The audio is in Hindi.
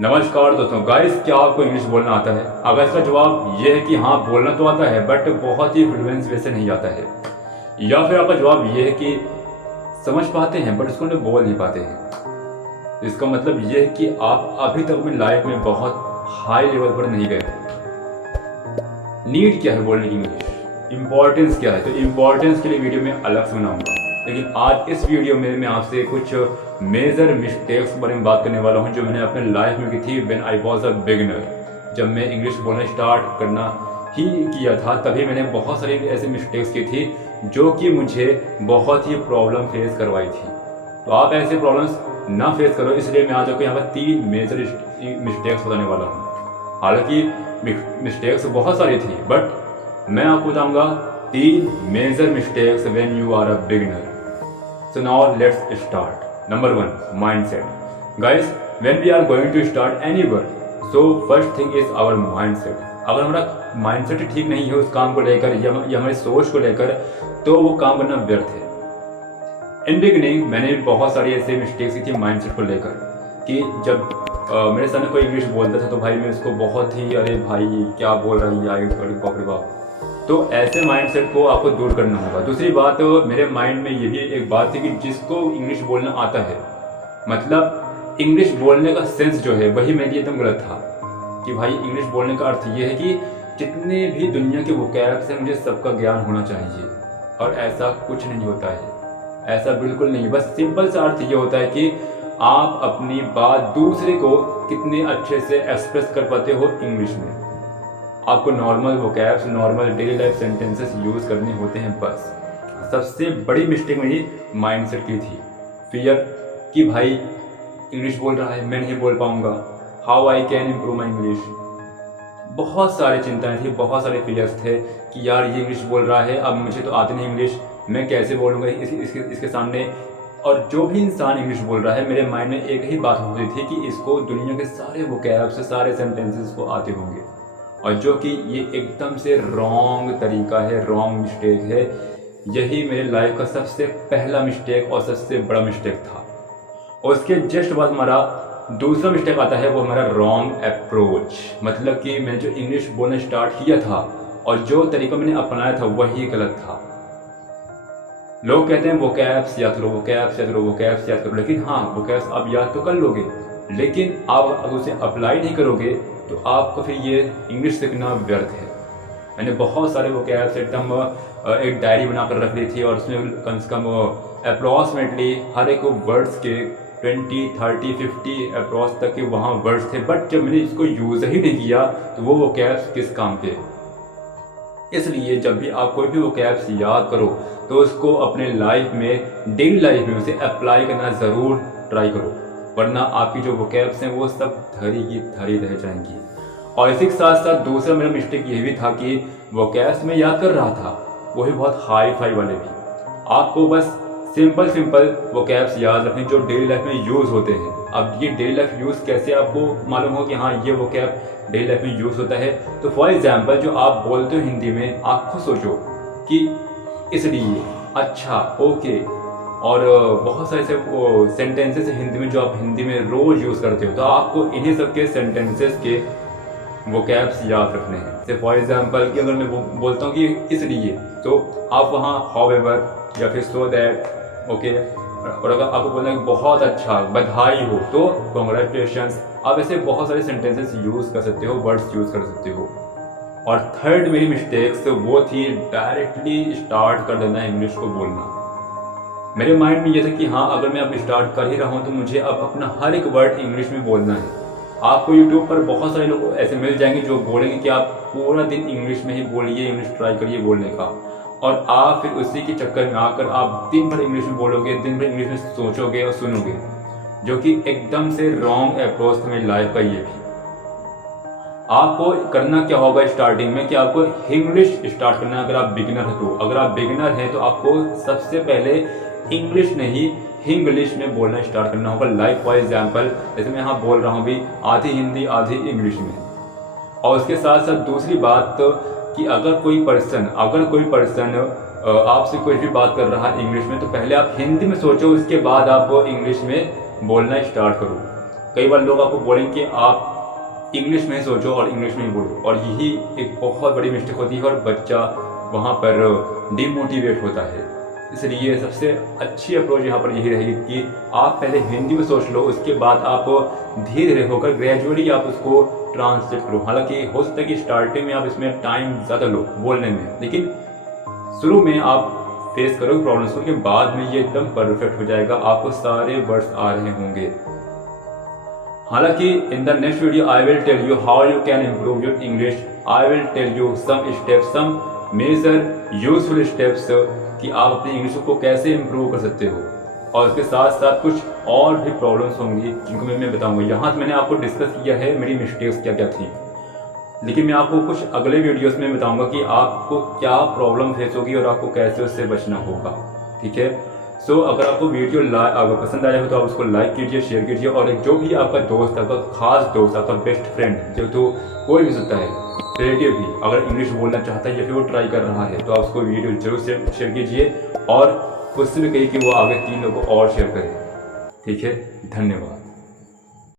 नमस्कार दोस्तों, गाइस क्या आपको इंग्लिश बोलना आता है? अगर इसका जवाब ये है कि हाँ बोलना तो आता है बट बहुत ही फ्लुएंस वे से नहीं आता है, या फिर आपका जवाब ये है कि समझ पाते हैं बट उसको बोल नहीं पाते हैं, इसका मतलब ये है कि आप अभी तक अपनी लाइफ में बहुत हाई लेवल पर नहीं गए। नीड क्या है बोलने की इंग्लिश, इम्पोर्टेंस क्या है, तो इम्पोर्टेंस के लिए वीडियो में अलग से बनाऊंगा। लेकिन आज इस वीडियो में मैं आपसे कुछ मेजर मिस्टेक्स के बारे में बात करने वाला हूं जो मैंने अपने लाइफ में की थी when I was a beginner. जब मैं इंग्लिश बोलना स्टार्ट करना ही किया था तभी मैंने बहुत सारी ऐसी मिस्टेक्स की थी जो कि मुझे बहुत ही प्रॉब्लम फेस करवाई थी। तो आप ऐसे प्रॉब्लम्स ना फेस करो, इसलिए मैं आज आपको यहाँ पर 3 मेजर मिस्टेक्स बताने वाला हूँ। हालांकि मिस्टेक्स बहुत सारी थी बट मैं आपको बताऊंगा 3 major mistakes when you are a beginner. So now let's start. Number 1, mindset. Guys, when we are going to start any work, so first thing is our mindset. अगर हमारा mindset ठीक नहीं है उस काम को लेकर या हमारी सोच को लेकर तो वो काम करना व्यर्थ है। In beginning मैंने बहुत सारी ऐसे मिस्टेक्स की थी माइंडसेट को लेकर कि जब मेरे सामने कोई इंग्लिश बोलता था तो भाई मैं उसको बहुत ही अरे भाई क्या बोल रहा है यार, बाप रे बाप। तो ऐसे माइंडसेट को आपको दूर करना होगा। दूसरी बात, मेरे माइंड में ये भी एक बात थी कि जिसको इंग्लिश बोलना आता है, मतलब इंग्लिश बोलने का सेंस जो है वही मेरे लिए एकदम गलत था कि भाई इंग्लिश बोलने का अर्थ ये है कि जितने भी दुनिया के वोकैब्स हैं मुझे सबका ज्ञान होना चाहिए, और ऐसा कुछ नहीं होता है, ऐसा बिल्कुल नहीं। बस सिंपल सा अर्थ ये होता है कि आप अपनी बात दूसरे को कितने अच्छे से एक्सप्रेस कर पाते हो इंग्लिश में। आपको normal vocabs, normal daily life sentences use करने होते हैं बस। सबसे बड़ी मिस्टेक मेरी माइंडसेट की थी, फियर कि भाई इंग्लिश बोल रहा है मैं नहीं बोल पाऊंगा, how I can improve my English. बहुत सारी चिंताएं थी, बहुत सारे फियर्स थे कि यार ये इंग्लिश बोल रहा है, अब मुझे तो आती नहीं इंग्लिश, मैं कैसे बोलूँगा इसके सामने। और जो भी इंसान इंग्लिश बोल रहा है मेरे माइंड में एक ही बात होती थी कि इसको दुनिया के सारे वोकैब्स, सारे सेंटेंसेस को आते होंगे, और जो कि ये एकदम से रॉन्ग तरीका है, रॉन्ग मिस्टेक है। यही मेरे लाइफ का सबसे पहला मिस्टेक और सबसे बड़ा मिस्टेक था। और उसके जस्ट बाद हमारा दूसरा मिस्टेक आता है, वो हमारा रॉन्ग अप्रोच। मतलब कि मैंने जो इंग्लिश बोलना स्टार्ट किया था और जो तरीका मैंने अपनाया था वही गलत था। लोग कहते हैं वोकैब्स याद करो, वोकैब्स याद करो, वोकैब्स याद करो, लेकिन हाँ वोकैब्स आप याद तो कर लोगे, लेकिन आप अगर उसे अप्लाई नहीं करोगे तो आपको फिर ये इंग्लिश सीखना व्यर्थ है। मैंने बहुत सारे वोकैब्स एकदम एक डायरी बनाकर रख ली थी और उसमें कम से कम अप्रॉक्सीमेटली हर एक वर्ड्स के 20, 30, 50 अप्रॉक्स तक के वहाँ वर्ड्स थे, बट जब मैंने इसको यूज़ ही नहीं किया तो वो वोकैब्स किस काम के। इसलिए जब भी आप कोई भी वोकैब्स याद करो तो उसको अपने लाइफ में, डेली लाइफ में उसे अप्लाई करना ज़रूर ट्राई करो, वरना आपकी जो वोकैब्स हैं वो सब धरी की धरी रह जाएंगी। और इसी के साथ साथ दूसरा मेरा मिस्टेक ये भी था कि वोकैब्स में याद कर रहा था वो भी बहुत हाई फाई वाले भी। आपको बस सिंपल वोकैब्स याद रखें जो डेली लाइफ में यूज़ होते हैं। अब ये डेली लाइफ यूज़ कैसे आपको मालूम हो कि हाँ ये वोकैब डेली लाइफ में यूज़ होता है, तो फॉर एग्जाम्पल जो आप बोलते हो हिंदी में, आप खुद सोचो कि इसलिए, अच्छा, ओके, और बहुत सारे ऐसे सेंटेंसेस हिंदी में जो आप हिंदी में रोज़ यूज़ करते हो, तो आपको इन्हीं सब के सेंटेंसेस के वोकैब्स याद रखने हैं। जैसे फॉर एग्जांपल कि अगर मैं बोलता हूँ कि इसलिए, तो आप वहाँ हाउएवर या फिर सो दैट, ओके, और अगर आपको बोलना है बहुत अच्छा, बधाई हो, तो कॉन्ग्रेचुलेशंस। आप ऐसे बहुत सारे सेंटेंसेस यूज़ कर सकते हो, वर्ड्स यूज़ कर सकते हो। और थर्ड मेरी मिस्टेक्स वो थी डायरेक्टली स्टार्ट कर देना इंग्लिश को बोलना। मेरे माइंड में ये था कि हाँ अगर मैं अब स्टार्ट कर ही रहा हूँ तो मुझे अब अपना हर एक वर्ड इंग्लिश में बोलना है। आपको यूट्यूब पर बहुत सारे लोग ऐसे मिल जाएंगे जो बोलेंगे कि आप पूरा दिन इंग्लिश में ही बोलिए, इंग्लिश ट्राई करिए बोलने का, और आप फिर उसी के चक्कर में आकर आप दिन भर इंग्लिश में बोलोगे, दिन भर इंग्लिश में सोचोगे और सुनोगे, जो कि एकदम से रॉन्ग अप्रोच था मेरी लाइफ का। ये भी आपको करना क्या होगा स्टार्टिंग में कि आपको इंग्लिश स्टार्ट करना है। अगर आप बिगिनर हैं तो, अगर आप बिगिनर हैं तो आपको सबसे पहले इंग्लिश नहीं हिंग्लिश में बोलना स्टार्ट करना होगा। लाइक फॉर एग्जाम्पल जैसे मैं यहाँ बोल रहा हूँ भी, आधी हिंदी आधी इंग्लिश में। और उसके साथ साथ दूसरी बात कि अगर कोई पर्सन आपसे कोई भी बात कर रहा है इंग्लिश में, तो पहले आप हिंदी में सोचो, उसके बाद आप इंग्लिश में बोलना स्टार्ट करो। कई बार लोग आपको बोलेंगे कि आप इंग्लिश में सोचो और इंग्लिश में ही बोलो, और यही एक बहुत बड़ी मिस्टेक होती है और बच्चा वहाँ पर डिमोटिवेट होता है। इसलिए सबसे अच्छी अप्रोच यहाँ पर यही रहेगी कि आप पहले हिंदी में सोच लो, उसके बाद आप धीरे धीरे होकर ग्रेजुअली आप उसको ट्रांसलेट करो। हालांकि हो सकता है कि स्टार्टिंग में आप इसमें टाइम ज़्यादा लो बोलने में, लेकिन शुरू में आप फेस करोगे प्रॉब्लम्स को, लेकिन बाद में ये एकदम परफेक्ट हो जाएगा, आपको सारे वर्ड्स आ रहे होंगे। हालांकि in the next video I will tell you how you can improve your English. I will tell you some steps, some major useful steps कि आप अपनी इंग्लिश को कैसे इम्प्रूव कर सकते हो, और उसके साथ साथ कुछ और भी प्रॉब्लम्स होंगी जिनको मैं बताऊंगा। यहाँ मैंने आपको डिस्कस किया है मेरी मिस्टेक्स क्या क्या थी, लेकिन मैं आपको कुछ अगले वीडियोस में बताऊंगा कि आपको क्या प्रॉब्लम फेस होगी और आपको कैसे उससे बचना होगा। ठीक है, सो अगर आपको वीडियो अगर पसंद आया हो तो आप उसको लाइक कीजिए, शेयर कीजिए, और जो भी आपका दोस्त, आपका खास दोस्त, आपका बेस्ट फ्रेंड, जो तो कोई भी सकता है, रिलेटिव भी, अगर इंग्लिश बोलना चाहता है या फिर वो ट्राई कर रहा है, तो आप उसको वीडियो जरूर शेयर कीजिए और उससे भी कहिए कि वो आगे 3 लोगों को और शेयर करें। ठीक है, धन्यवाद।